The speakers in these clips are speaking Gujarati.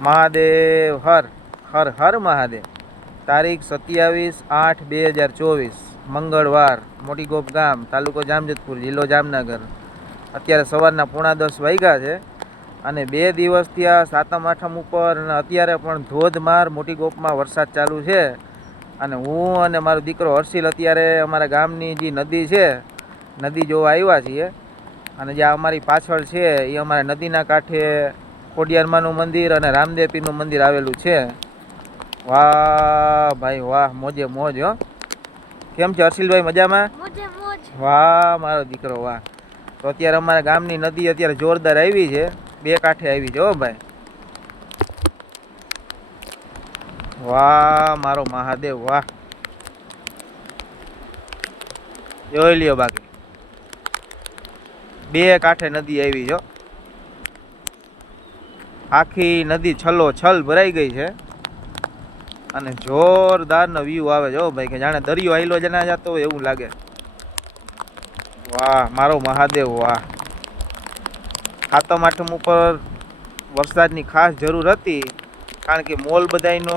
મહાદેવ, હર હર હર મહાદેવ. તારીખ સત્યાવીસ આઠ બે હજાર ચોવીસ, મંગળવાર મોટી ગોપ ગામ, તાલુકો જામજતપુર જિલ્લો જામનગર. અત્યારે સવારના પોણા દસ વાગ્યા છે અને બે દિવસથી આ સાતમ, આઠમ ઉપર અને અત્યારે પણ ધોધમાર મોટી ગોપમાં વરસાદ ચાલુ છે. અને હું અને મારો દીકરો હર્ષિલ અત્યારે અમારા ગામની જે નદી છે, નદી જોવા આવ્યા છીએ. અને જે અમારી પાછળ છે, એ અમારા નદીના કાંઠે ખોડિયારમાંનું મંદિર અને રામદેવપીનું મંદિર આવેલું છે. વાહ ભાઈ વાહ મોજે મોજ હો. કેમ છે હર્ષિલભાઈ મજામાં? વાહ મારો દીકરો વાહ. તો અત્યારે અમારા ગામની નદી અત્યારે જોરદાર આવી છે. બે કાંઠે આવી છે હો ભાઈ. વાહ મારો મહાદેવ વાહ. જોઈ લ્યો બાકી. બે કાંઠે નદી આવી છે હો. આખી નદી છલો છલ ભરાઈ ગઈ છે. અને જોરદારનો વ્યૂ આવે છે. હો ભાઈ, કે જાણે દરિયો આયલો જ ના જતો હોય એવું લાગે. વાહ, મારો મહાદેવ, વાહ. સાતમ આઠમ ઉપર વરસાદની ખાસ જરૂર હતી. કારણ કે મોલ બધાયનો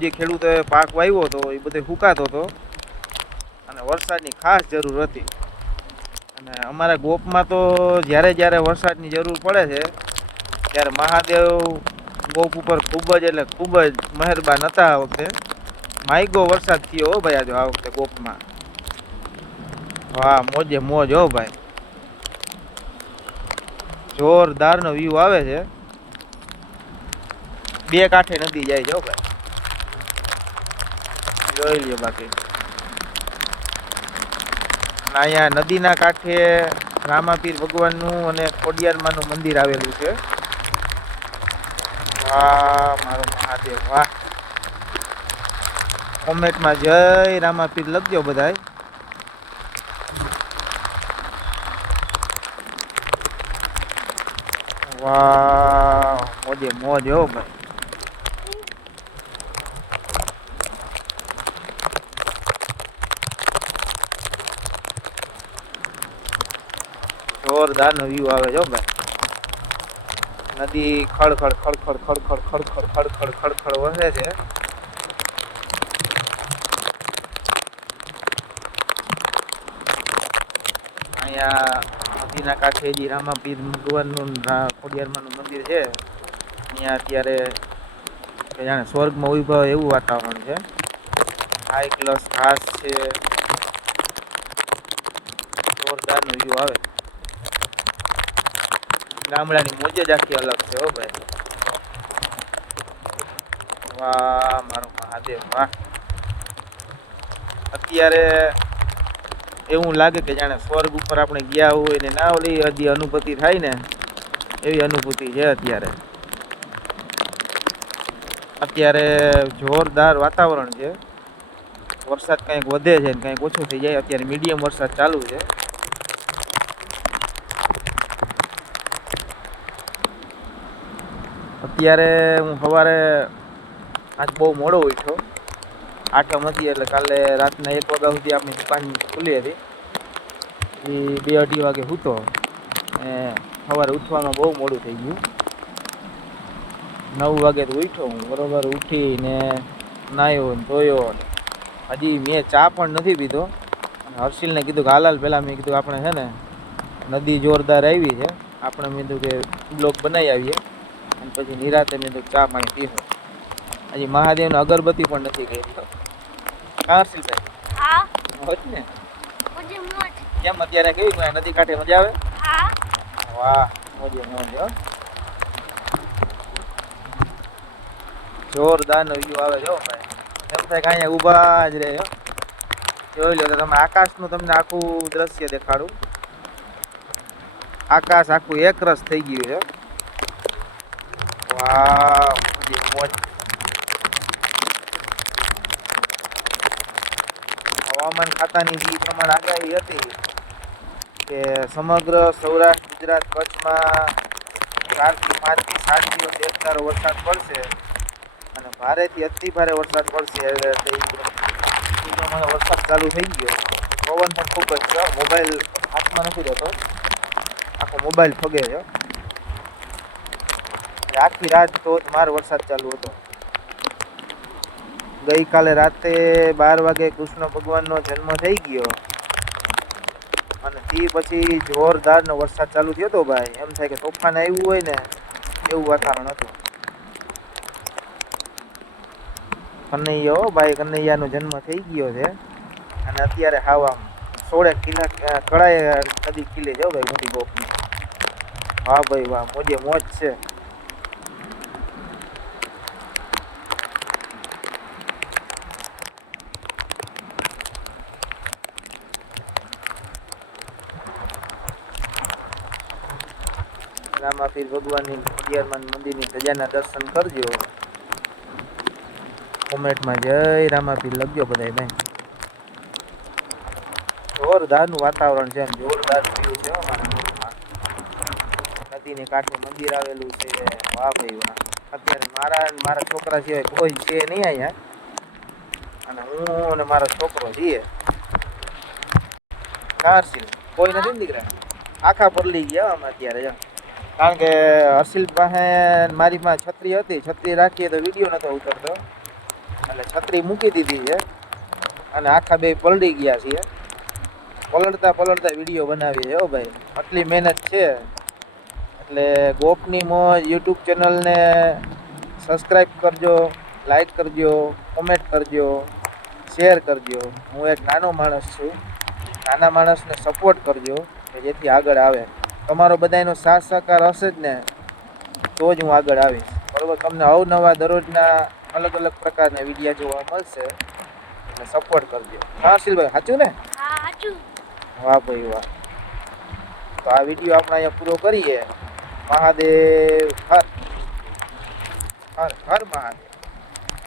જે ખેડૂતોએ પાક વાવ્યો હતો, એ બધો સુકાતો હતો. અને વરસાદની ખાસ જરૂર હતી. અને અમારા ગોપમાં તો જ્યારે જ્યારે વરસાદની જરૂર પડે છે ત્યારે મહાદેવ ગોપ ઉપર ખૂબ જ એટલે ખૂબ જ મહેરબાન હતા આ વખતે. માઈગો વરસાદ થયો હો ભાઈ આજે આ વખતે ગોપમાં. વાહ, મોજે મોજ હો ભાઈ. જોરદારનો વ્યૂ આવે છે. બે કાંઠે નદી જાય છે ભાઈ. જોઈ લ્યો બાકી. અહીંયા નદીના કાંઠે રામાપીર ભગવાનનું અને ખોડિયારમાંનું મંદિર આવેલું છે. વાહ મારો મહાદેવ વાહ કોમેન્ટમાં જય રામાપીર લખજો બધાય વાહ મોજે મોજ હો ભાઈ જોરદાર નો વ્યૂ આવે છે હો ભાઈ નદી ખડખડ ખડખડ ખડખડ ખડખડ ખડખડ ખડખડ વહે છે અહીંયા નદીના કાંઠે જે રામાપીર ભગવાનનું ખોડિયારમાંનું મંદિર છે અહીંયા અત્યારે જાણે સ્વર્ગમાં ઊભા એવું વાતાવરણ છે હાઈ ક્લાસ ઘાસ છે જોરદારનો વ્યૂ આવે ગામડાની મોજ જ આખી અલગ છે હો ભાઈ. વાહ, મારો મહાદેવ, વાહ. અત્યારે એવું લાગે કે જાણે સ્વર્ગ ઉપર આપણે ગયા હોય ને ના ઓલી હજી અનુભૂતિ થાય ને, એવી અનુભૂતિ છે અત્યારે. અત્યારે જોરદાર વાતાવરણ છે. વરસાદ કંઈક વધે છે ને કંઈક ઓછું થઈ જાય. અત્યારે મીડિયમ વરસાદ ચાલુ છે. અત્યારે હું સવારે આજ બહુ મોડો ઉઠ્યો. આઠમ હતી એટલે કાલે રાતના એક વાગ્યા સુધી આપણી દુકાન ખુલ્લી હતી. એ બે અઢી વાગે સૂતો ને સવારે ઉઠવામાં બહુ મોડું થઈ ગયું. નવ વાગે તો ઉઠ્યો હું. બરોબર ઉઠીને નાયો ને ધોયો હજી મેં ચા પણ નથી પીધો. હર્ષિલને કીધું કે હાલાલ પહેલાં મેં કીધું આપણે છે ને નદી જોરદાર આવી છે. આપણે મેં કીધું કે બ્લોક બનાવી આવીએ. અને પછી નિરાતે મેં ચા પાણી પીશું હજી મહાદેવને અગરબત્તી પણ નથી કરી કાં હર્ષિલભાઈ? હા. હોત ને? કેમ અત્યારે કેવી નદી કાંઠે મજા આવે? વાહ મોજે મોજે જોરદાર નો વ્યૂ આવે જો ભાઈ. એમ થાય કે અહીંયા ઊભા જ રહે જોઈ લો તો તમે આકાશનું તમને આખું દ્રશ્ય દેખાડું. આકાશ આખું એકરસ થઈ ગયું છે વાહ મોજે મોજ હવામાન ખાતાની જે પ્રમાણે આગાહી હતી કે સમગ્ર સૌરાષ્ટ્ર, ગુજરાત, કચ્છમાં ચારથી પાંચથી સાત દિવસ એકધારો વરસાદ પડશે અને ભારેથી અતિ ભારે વરસાદ પડશે પ્રમાણે વરસાદ ચાલુ થઈ ગયો. પવન પણ ખૂબ જ મોબાઈલ હાથમાં નથી રહેતો. આખો મોબાઈલ ફગે છે. આખી રાત ધોધમાર વરસાદ ચાલુ હતો. ગઈકાલે રાતે બાર વાગે કૃષ્ણ ભગવાનનો જન્મ થઈ ગયો. અને તે પછી જોરદારનો વરસાદ ચાલુ થયો હતો ભાઈ. એમ થાય કે તોફાન આવ્યું હોય ને એવું વાતાવરણ હતું. કનૈયો, ભાઈ કનૈયાનો જન્મ થઈ ગયો છે. અને અત્યારે હાવ સોળે કિલ્લા કળાએ નદી કિલ્લે જાઓ ભાઈ મોટી બોકની વાહ ભાઈ વાહ, મોજે મોજ છે. રામાપીર ભગવાનની અગિયારમાન મંદિરની સજાના દર્શન કરજો. કોમેન્ટમાં જય રામાપીર લખજો બધાય ભાઈ જોરદારનું વાતાવરણ છે એમ, જોરદાર થયું છે નદીને કાંઠે મંદિર આવેલું છે. વાહ ભાઈ અત્યારે મારા મારા છોકરા સિવાય કોઈ છે નહીં અહીંયા. અને હું અને મારો છોકરો છીએ. કારસિંહ કોઈ નથી દીકરા? આખા પરલી ગયા અમે અત્યારે. કારણ કે હર્ષિલ પાસે મારી પાસે છત્રી હતી. છત્રી રાખીએ તો વીડિયો નતો ઉતરતો. એટલે છત્રી મૂકી દીધી છે. અને આખા બે પલળી ગયા છીએ. પલળતા પલળતા વીડિયો બનાવીએ છે ભાઈ. આટલી મહેનત છે. એટલે ગોપની મોજ યુટ્યુબ ચેનલને સબસ્ક્રાઈબ કરજો લાઈક કરજો કોમેન્ટ કરજો શેર કરજો. હું એક નાનો માણસ છું. નાના માણસને સપોર્ટ કરજો કે જેથી આગળ આવે. તમારો બધાનો સાથ સહકાર હશે જ ને તો જ હું આગળ આવીશ. બરોબર? તમને અવનવા દરરોજના અલગ અલગ પ્રકારના વિડીયા જોવા મળશે. એટલે સપોર્ટ કરજો. હા હર્ષિલભાઈ સાચું ને? વાહ ભાઈ વાહ. તો આ વીડિયો આપણે અહીંયા પૂરો કરીએ. મહાદેવ હર. હર હર મહાદેવ.